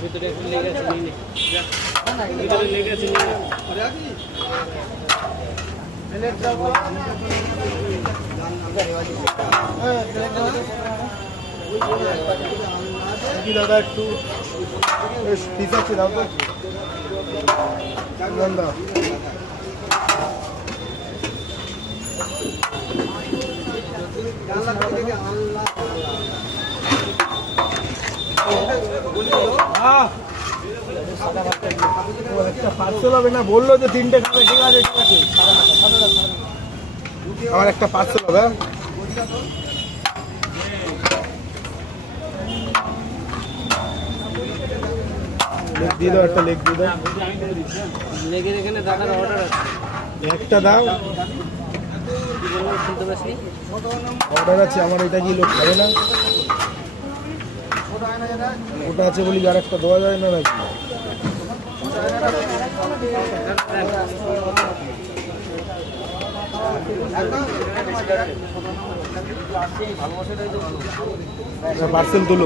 ভিতরে এখন লেগে আছে ভিতরে লেগে আছে দাদা একটু পিস আছে দাও তো দাদা একটা পার্সেল হবে না বললো যে 3টে খাবে ঠিক আছে ঠিক আছে আমার একটা পার্সেল হবে লেগ দিয়ে দাও একটা লেগ দিয়ে দাও লেগের এখানে দাদার অর্ডার আছে একটা দাও শুনতে পাচ্ছি অর্ডার আছে আমার এটা কি লোক খাবে না ওটা আছে বলি আর একটা দেওয়া যায় না নাকি পার্সেল তুলো